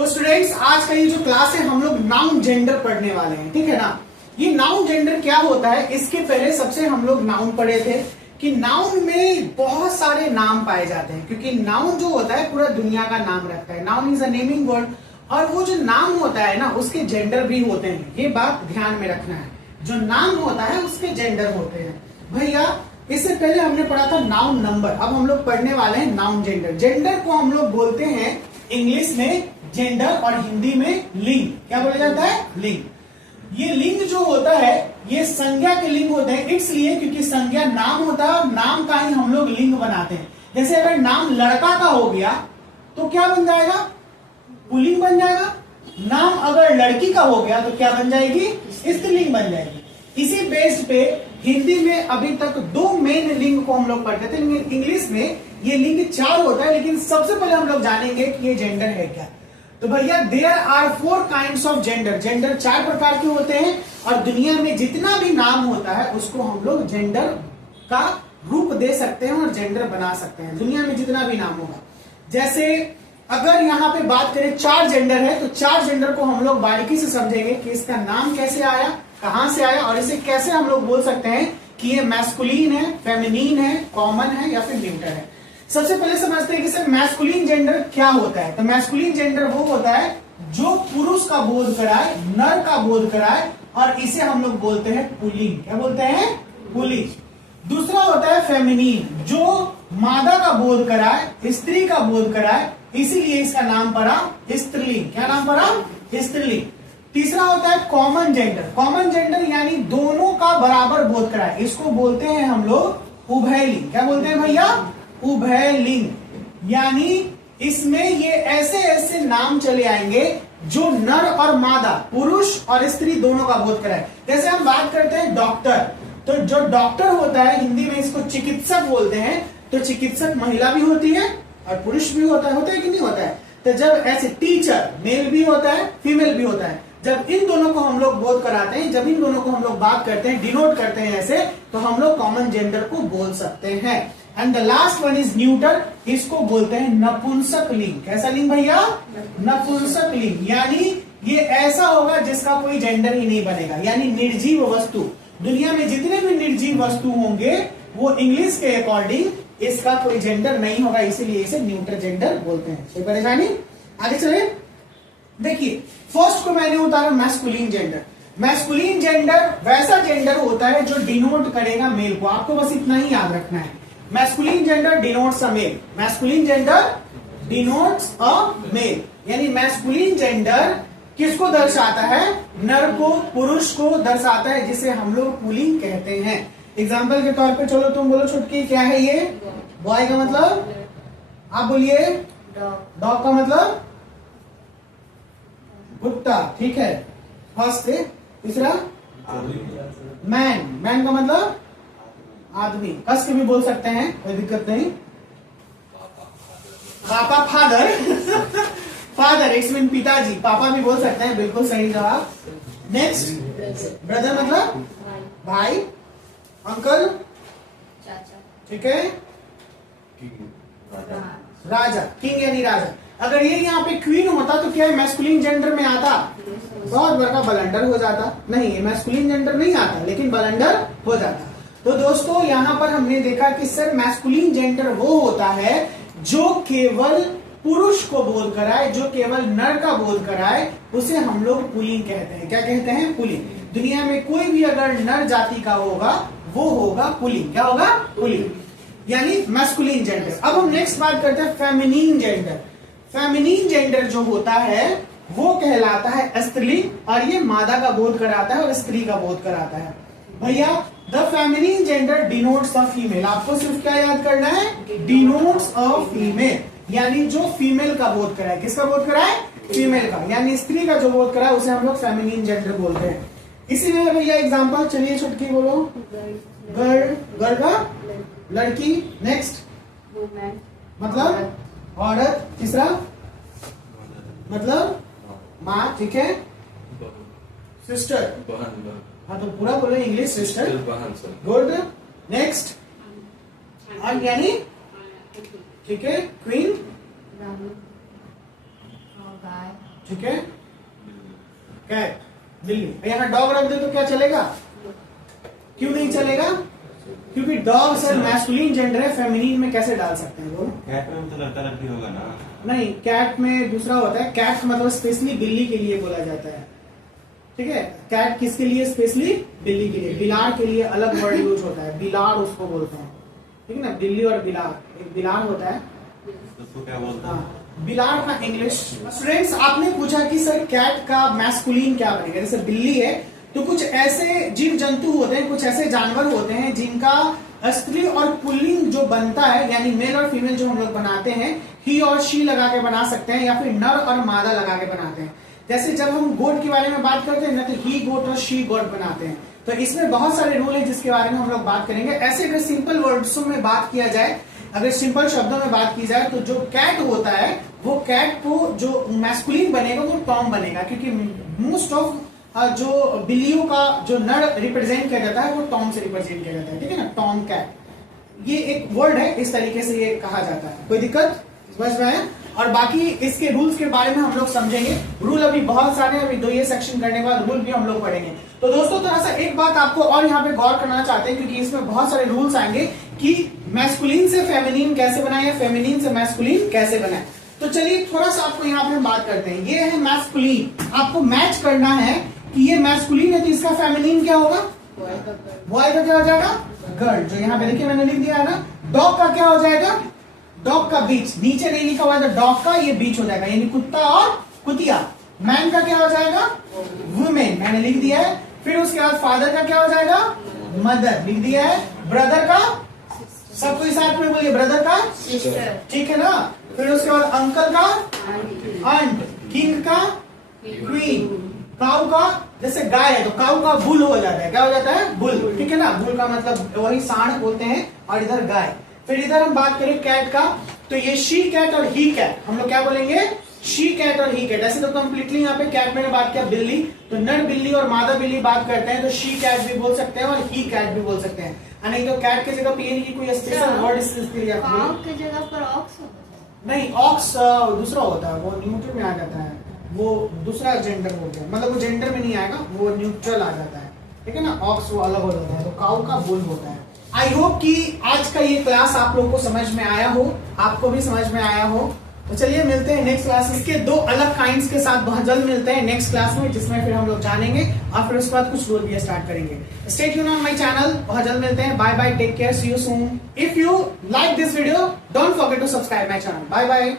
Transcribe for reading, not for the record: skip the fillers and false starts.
तो स्टूडेंट्स आज का ये जो क्लास है हम लोग नाउन जेंडर पढ़ने वाले हैं, ठीक है ना। ये नाउन जेंडर क्या होता है, इसके पहले सबसे हम लोग नाउन पढ़े थे कि नाउन में बहुत सारे नाम पाए जाते हैं, क्योंकि नाउन जो होता है पूरा दुनिया का नाम रखता है। Noun is a naming word, और वो जो नाम होता है ना उसके जेंडर भी होते हैं, ये बात ध्यान में रखना है। जो नाम होता है उसके जेंडर होते हैं भैया। इससे पहले हमने पढ़ा था नाउन नंबर, अब हम लोग पढ़ने वाले हैं नाउन जेंडर। जेंडर को हम लोग बोलते हैं इंग्लिश में जेंडर और हिंदी में लिंग। क्या बोला जाता है? लिंग। ये लिंग जो होता है ये संज्ञा के लिंग होते हैं, इसलिए क्योंकि संज्ञा नाम होता है और नाम का ही हम लोग लिंग बनाते हैं। जैसे अगर नाम लड़का का हो गया तो क्या बन जाएगा? पुल्लिंग बन जाएगा। नाम अगर लड़की का हो गया तो क्या बन जाएगी? स्त्रीलिंग बन जाएगी। इसी बेस पे हिंदी में अभी तक दो मेन लिंग को हम लोग पढ़ते थे। इंग्लिश में ये लिंग 4 होता है, लेकिन सबसे पहले हम लोग जानेंगे कि ये जेंडर है क्या। तो भैया there are 4 kinds of gender. Gender 4 प्रकार के होते हैं, और दुनिया में जितना भी नाम होता है उसको हम लोग जेंडर का रूप दे सकते हैं और जेंडर बना सकते हैं। दुनिया में जितना भी नाम होगा, जैसे अगर यहाँ पे बात करें 4 जेंडर है, तो 4 जेंडर को हम लोग बारीकी से समझेंगे कि इसका नाम कैसे आया, कहां से आया, और इसे कैसे हम लोग बोल सकते हैं कि ये मैस्कुलिन है, फेमिनिन है, कॉमन है या फिर न्यूट्रल है। सबसे पहले समझते हैं कि सर मैस्कुलिन जेंडर क्या होता है। तो मैस्कुलिन जेंडर वो होता है जो पुरुष का बोध कराए, नर का बोध कराए, और इसे हम लोग बोलते हैं पुल्लिंग। क्या बोलते हैं? पुल्लिंग। दूसरा होता है फेमिनिन, जो मादा का बोध कराए, स्त्री का बोध कराए, इसीलिए इसका नाम पड़ा स्त्रीलिंग। क्या नाम पड़ा? स्त्रीलिंग। तीसरा होता है कॉमन जेंडर। कॉमन जेंडर यानी दोनों का बराबर बोध कराए, इसको बोलते हैं हम लोग उभयलिंग। क्या बोलते हैं भैया? उभयलिंग। यानी इसमें ये ऐसे ऐसे नाम चले आएंगे जो नर और मादा, पुरुष और स्त्री दोनों का बोध कराए। जैसे हम बात करते हैं डॉक्टर, तो जो डॉक्टर होता है हिंदी में इसको चिकित्सक बोलते हैं। तो चिकित्सक महिला भी होती है और पुरुष भी होता है कि नहीं होता है? तो जब ऐसे टीचर मेल भी होता है, फीमेल भी होता है। जब इन दोनों को हम लोग बोध कराते हैं, जब इन दोनों को हम लोग बात करते हैं, डिनोट करते हैं ऐसे, तो हम लोग कॉमन जेंडर को बोल सकते हैं। And the last one is neuter, इसको बोलते हैं नपुंसक लिंग। कैसा लिंग भैया? नपुंसक लिंग। यानी ये ऐसा होगा जिसका कोई जेंडर ही नहीं बनेगा, यानी निर्जीव वस्तु। दुनिया में जितने भी निर्जीव वस्तु होंगे वो इंग्लिश के अकॉर्डिंग इसका कोई जेंडर नहीं होगा, इसीलिए इसे न्यूट्रल जेंडर बोलते हैं। कोई परेशानी? आगे चले। देखिए फर्स्ट को मैंने उतारा मैस्कुलिन जेंडर। मैस्कुलिन जेंडर वैसा जेंडर होता है जो डिनोट करेगा मेल को। आपको बस इतना ही याद रखना है, masculine gender denotes a mail. Masculine gender denotes a mail, यानी मैस्कुलिन जेंडर किसको दर्शाता है? नर को, पुरुष को दर्शाता है, जिसे हम लोग पुल्लिंग कहते हैं। एग्जाम्पल के तौर पे चलो तुम बोलो छुटकी, क्या है ये? बॉय का मतलब? आप बोलिए। डॉग का मतलब? कुत्ता, ठीक है। फर्स्ट से तीसरा मैन, मैन का मतलब आदमी। कस के भी बोल सकते हैं, कोई दिक्कत नहीं। पापा, फादर फादर इट्स मीन पिताजी, पापा भी बोल सकते हैं, बिल्कुल सही जवाब। नेक्स्ट ब्रदर मतलब भाई, अंकल चाचा, ठीक है। राजा, किंग यानी राजा। अगर ये यहाँ पे क्वीन होता तो क्या मैस्कुलिन जेंडर में आता? बहुत बड़ा बलंडर हो जाता। नहीं, मैस्कुलिन जेंडर नहीं आता, लेकिन बलंडर हो जाता। तो दोस्तों यहाँ पर हमने देखा कि सर मैस्कुलिन जेंडर वो होता है जो केवल पुरुष को बोध कराए, जो केवल नर का बोध कराए, उसे हम लोग पुल्लिंग कहते हैं। क्या कहते हैं? पुल्लिंग। दुनिया में कोई भी अगर नर जाति का होगा वो होगा पुल्लिंग। क्या होगा? पुल्लिंग, यानी मैस्कुलिन जेंडर। अब हम नेक्स्ट बात करते हैं फेमिनिन जेंडर। फेमिनिन जेंडर जो होता है वो कहलाता है स्त्रीलिंग, और ये मादा का बोध कराता है और स्त्री का बोध कराता है। भैया the feminine gender denotes a female. आपको सिर्फ क्या याद करना है? डिनोट्स अ फीमेल, यानी जो फीमेल का बोध कराए। किसका बोध कराए? फीमेल का, यानी स्त्री का जो बोध कराए उसे हम लोग फेमिनिन जेंडर बोलते हैं। इसीलिए भैया एग्जांपल चलिए छुटकी बोलो। गर्ल, गर्ल का लड़की। नेक्स्ट मतलब औरत। तीसरा मतलब माँ, ठीक है। सिस्टर, हाँ तो पूरा बोलो इंग्लिश। Sister, good. नेक्स्ट यानी ठीक है। क्वीन, ठीक है, कैट बिल्ली। यहाँ डॉग रख दे तो क्या चलेगा? क्यों नहीं चलेगा? क्योंकि डॉग सर मैस्कुलिन जेंडर है, फेमिनिन में कैसे डाल सकते हैं बोलो? कैट में तो लड़का लड़की होगा ना। नहीं, कैट में दूसरा होता है। कैट मतलब स्पेशली बिल्ली के लिए बोला जाता है, ठीक है। कैट किसके लिए? स्पेशली बिल्ली के लिए। बिलार के लिए अलग वर्ड यूज होता है, बिलार उसको बोलते हैं, ठीक है ना। बिल्ली और बिलार, एक बिलार होता है, उसको क्या बोलते हैं? बिलार का इंग्लिश। स्टूडेंट्स आपने पूछा कि सर कैट का मैस्कुलिन क्या बनेगा? जैसे बिल्ली है तो कुछ ऐसे जीव जंतु होते हैं, कुछ ऐसे जानवर होते हैं जिनका स्त्री और पुल्लिंग जो बनता है, यानी मेल और फीमेल जो हम लोग बनाते हैं, ही और शी लगा के बना सकते हैं, या फिर नर और मादा लगा के बनाते हैं। जैसे जब हम गोट के बारे में बात करते हैं ना, तो ही गोट और शी गोट बनाते हैं। तो इसमें बहुत सारे रूल है जिसके बारे में हम लोग बात करेंगे। ऐसे अगर सिंपल वर्ड्सों में बात किया जाए, अगर सिंपल शब्दों में बात की जाए, तो जो कैट होता है वो कैट को जो मैस्कुलिन बनेगा वो टॉम बनेगा, क्योंकि मोस्ट ऑफ जो बिल्लियों का जो नर रिप्रेजेंट किया जाता है वो टॉम से रिप्रेजेंट किया जाता है, ठीक है ना। टॉम कैट ये एक वर्ड है, इस तरीके से ये कहा जाता है। कोई दिक्कत समझ में है? और बाकी इसके रूल्स के बारे में हम लोग समझेंगे। रूल अभी बहुत सारे हैं, अभी 2 ये सेक्शन करने के बाद रूल भी हम लोग पढ़ेंगे। तो दोस्तों थोड़ा सा एक बात आपको और यहाँ पे गौर करना चाहते हैं, क्योंकि इसमें बहुत सारे रूल्स आएंगे कि मैस्कुलिन से फेमिनिन कैसे बनाए या फेमिनिन से मैस्कुलिन कैसे बनाए। तो चलिए थोड़ा सा आपको यहाँ पे हम बात करते हैं। ये है मैस्कुलिन, आपको मैच करना है कि ये मैस्कुलिन है तो इसका फेमिनिन क्या होगा? बॉय का क्या हो जाएगा? गर्ल। जो यहाँ पे देखिए मैंने लिख दिया है ना। डॉग का क्या हो जाएगा? डॉग का बीच, नीचे नहीं लिखा हुआ है तो डॉग का ये बीच हो जाएगा, यानी कुत्ता और कुतिया। मैन का क्या हो जाएगा? वुमेन, मैंने लिख दिया है। फिर उसके बाद फादर का क्या हो जाएगा? मदर, लिख दिया है। ब्रदर का, सबको साथ में बोलिए, ब्रदर का सिस्टर, ठीक है ना। फिर उसके बाद अंकल का आंट, किंग का क्वीन, काऊ का, जैसे गाय है तो काऊ का बुल हो जाता है। क्या हो जाता है? बुल, ठीक है ना। बुल का मतलब वही सांड बोलते हैं, और इधर गाय। फिर इधर हम बात करें कैट का, तो ये शी कैट और ही कैट, हम लोग क्या बोलेंगे? शी कैट और ही कैट। ऐसे तो कंप्लीटली यहाँ पे कैट मैंने बात किया बिल्ली, तो नर बिल्ली और मादा बिल्ली बात करते हैं तो शी कैट भी बोल सकते हैं और ही कैट भी बोल सकते हैं। नहीं तो कैट की जगह पे की कोई स्पेशल वर्ड इसके लिए की जगह पर ऑक्स नहीं, ऑक्स दूसरा होता है, वो न्यूट्रल में आ जाता है, वो दूसरा जेंडर बोलते हैं, मतलब वो जेंडर में नहीं आएगा, वो न्यूट्रल आ जाता है, ठीक है ना। ऑक्स वो अलग हो जाता है, तो काऊ का बुल होता है। आई होप कि आज का ये क्लास आप लोगों को समझ में आया हो, आपको भी समझ में आया हो। तो चलिए मिलते हैं नेक्स्ट क्लास। इसके 2 अलग काइंड्स के साथ बहुत जल्द मिलते हैं नेक्स्ट क्लास में, जिसमें फिर हम लोग जानेंगे और फिर उसके बाद कुछ रूल भी स्टार्ट करेंगे। Stay tune on my channel, बहुत जल्द मिलते हैं। Bye bye, take care, see you soon. If you like this video, don't forget to subscribe my channel. Bye bye.